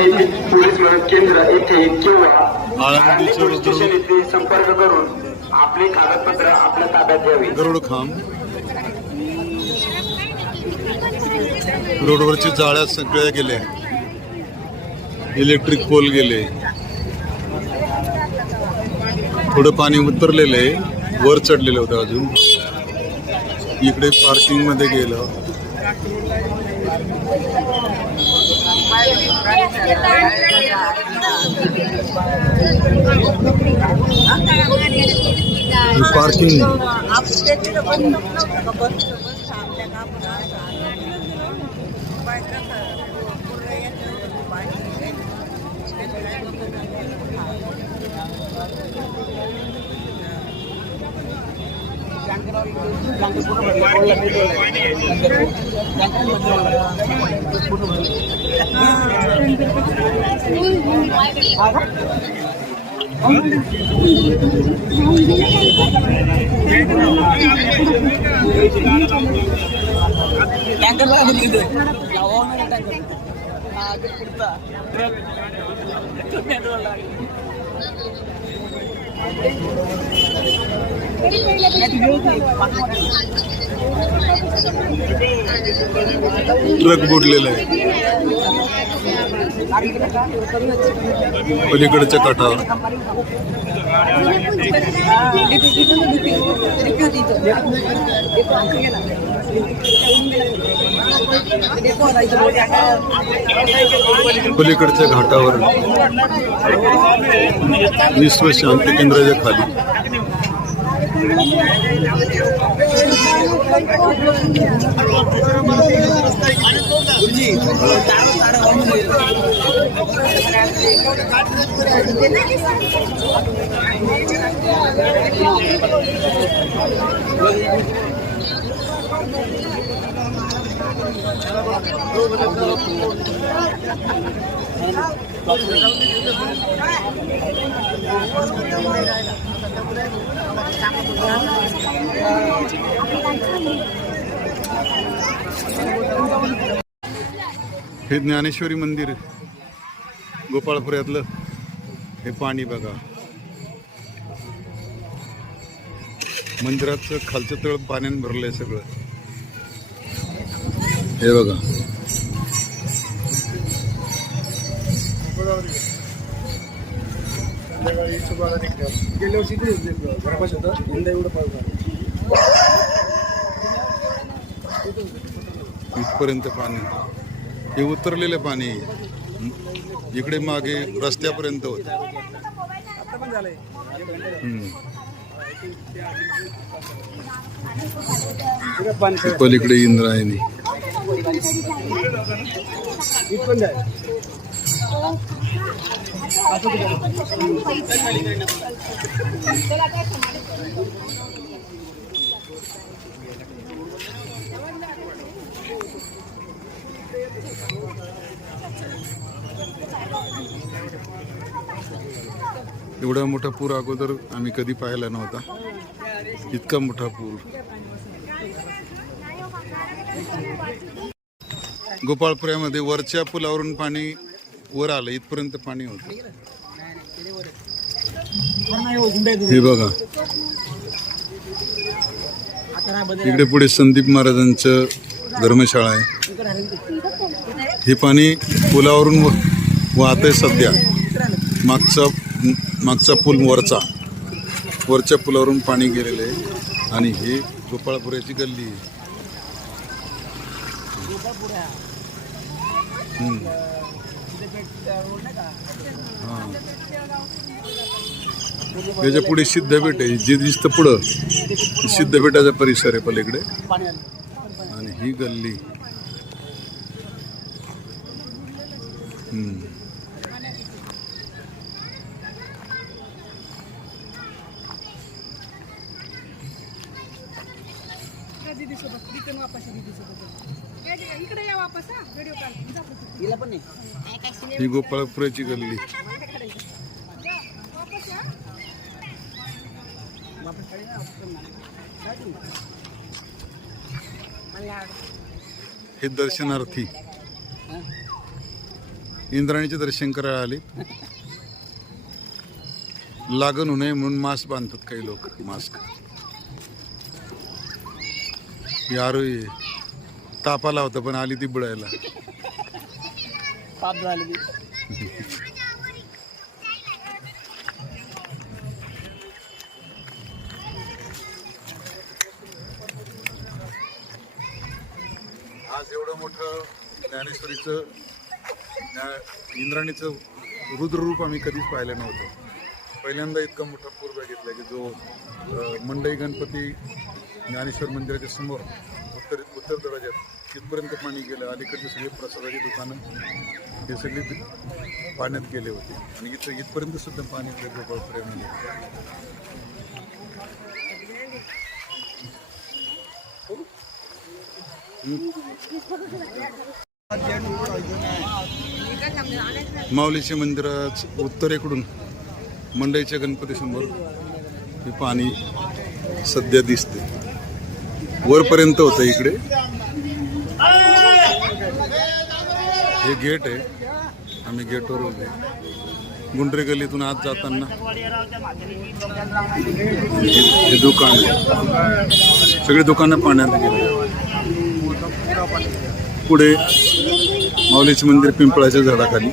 येथील पोलीस मदत केंद्र येथे किंवा आळंदी पोलीस स्टेशन येथे संपर्क करून आपले कागदपत्र आपल्या ताब्यात द्यावे. गरुडखांब रोडवरच्या जाळ्या सगळ्या गेल्या, इलेक्ट्रिक पोल गेले, थोडं पाणी उतरलेलं आहे, वर चढलेलं होतं अजून. इकडे पार्किंग मध्ये गेलं. पार्किंग ट्रक बुडलेला आहे पलीकडच्या काठावर. पलीकडच्या घाटावर विश्व शांती केंद्राच्या खाली हे ज्ञानेश्वरी मंदिर गोपाळपुऱ्यातलं. हे पाणी बघा, मंदिराचं खालचं तळ पाण्याने भरलंय सगळं. हे बघा, इथपर्यंत पाणी. हे उतरलेलं पाणी इकडे मागे रस्त्यापर्यंत होत. पलीकडे इंद्रायणी. एवढा मोठा पूर अगोदर आम्ही कधी पाहिला नव्हता. इतका मोठा पूर. गोपाळपुऱ्यामध्ये वरच्या पुलावरून पाणी वर आलं, इथपर्यंत पाणी होतं. हे बघा, इकडे पुढे संदीप महाराजांचं धर्मशाळा आहे. हे पाणी पुलावरून वाहतंय सध्या. मागचा पूल वरच्या पुलावरून पाणी गेलेलं आहे. आणि हे गोपाळपुऱ्याची गल्ली आहे. याच्या पुढे सिद्धपेठ आहे. जे दिसतं पुढं सिद्धपेठाचा परिसर आहे पलीकडे. आणि ही गल्ली. ही गोपाळपुऱ्याची गल्ली. हे दर्शनार्थी इंद्राणीचे दर्शन करायला आले. लागण होऊ नये म्हणून मास्क बांधतात काही लोक. मास्क यार ताप आला होता पण आली ती बुडायला. पाप झाले. आज एवढं मोठं ज्ञानेश्वरीचं इंद्राणीचं रुद्ररूप आम्ही कधीच पाहिलं नव्हतं. पहिल्यांदा इतका मोठा पूर बघितला की जो मंडई गणपती ज्ञानेश्वर मंदिराच्या समोर उत्तर दरवाज्यात तिथपर्यंत पाणी गेलं. अलीकडचे सगळे प्रसादाची दुकानं हे सगळे पाण्यात गेले होते आणि इथपर्यंत सुद्धा पाणी गोपाळपर्यंत गेले. माऊलीच्या मंदिरात उत्तरेकडून मंडईच्या गणपतीसमोर हे पाणी सध्या दिसते. वरपर्यंत होतं इकडे. हे गेट आहे. आम्ही गेटवर उभे. गुंडरे गल्लीतून आत जाताना हे दुकान आहे. सगळी दुकानं पाण्यात गेली. पुढे माऊलीचे मंदिर पिंपळाच्या झाडाखाली.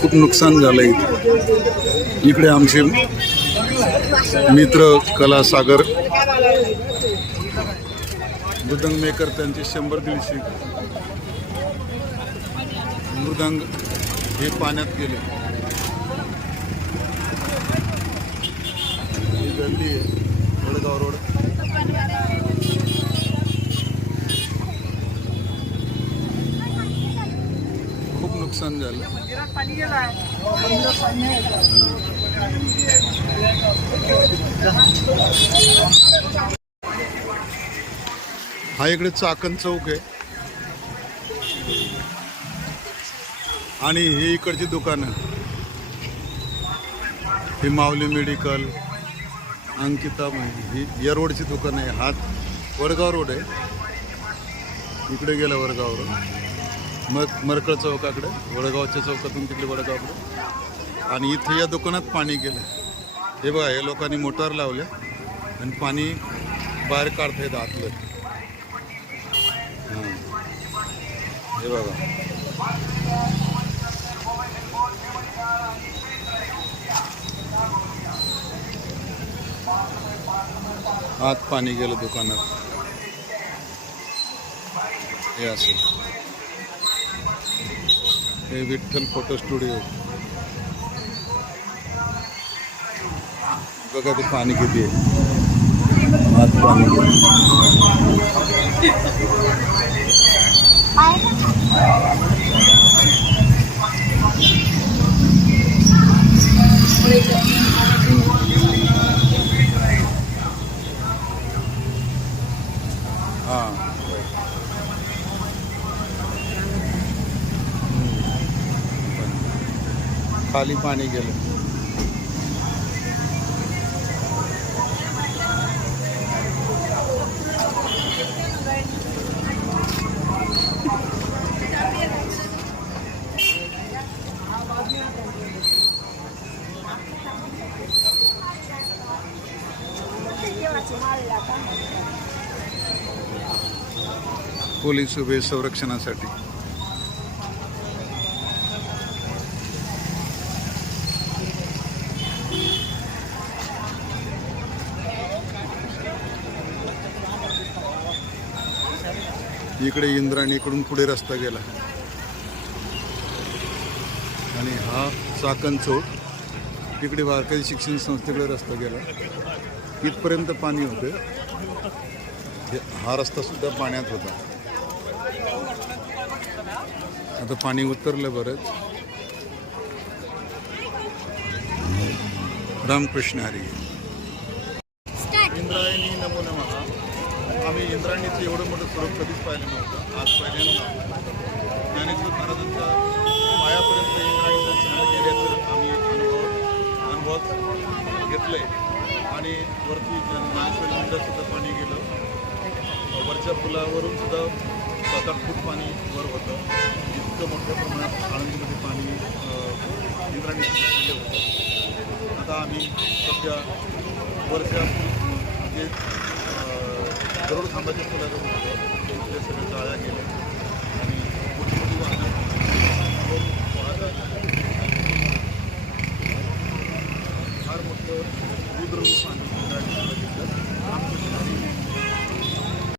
खूप नुकसान झालं इथे. इकडे आमचे मित्र कला सागर मृदंग मेकर त्यांचे 100-150 मृदंग हे पाण्यात गेले. ही गल्ली आहे वडगाव रोड. खूप नुकसान झालं. हा इकडे चाकण चौक आहे आणि हे इकडची दुकानं. ही माऊली मेडिकल, अंकिता ही या रोडची दुकान आहे. हात वडगाव रोड आहे. इकडे गेला वडगाव रोड. मरकळ चौकाकडे वडगावच्या चौकातून तिकडे वडगावकडे. आणि इथे या दुकानात पाणी गेलं. हे बघा हे लोकांनी मोटार लावल्या आणि पाणी बाहेर काढतायत आतलं. हे बघा आत पाणी गेलं दुकानात. हे असं हे विठ्ठल फोटो स्टुडिओ. बघा ते पाणी किती आहे. आत पाणी गेलं. खाली पाणी गेलं. पोलीस उभे संरक्षणासाठी. इकडे इंद्राणी इकडून पुढे रस्ता गेला आणि हा चाकण चौक. इकडे वारकरी शिक्षण संस्थेकडे रस्ता गेला. इथपर्यंत पाणी होतं. हा रस्ता सुद्धा पाण्यात होता. आता पाणी उतरलं बरंच. रामकृष्ण हरी. इंद्रायणी नमो नमः. आम्ही इंद्रायणीचं एवढं मोठं स्वरूप कधीच पाहिलं नव्हतं. आज पहिल्यांदा ज्ञानेश्वर महाराजांच्या पायापर्यंत इंद्रायणी दर्शनाला गेल्याचं आम्ही अनुभव घेतलंय. आणि वरती ज्ञानेश्वर मंदिरात सुद्धा पाणी गेलं. वरच्या पुलावरून सुद्धा 7-8 फूट पाणी वर होतं. इतकं मोठ्या प्रमाणात आळंदीमध्ये पाणी इंद्रायणी सुटलेलं होतं. आता आम्ही सध्या वरच्या जे गरुड खांबाच्या पुलाजवळ होतो तिथले सगळे जाळ्या गेल्या आणि मोठी मोठी वाहनं वाहत आहेत. फार मोठं रुद्र रूप आणि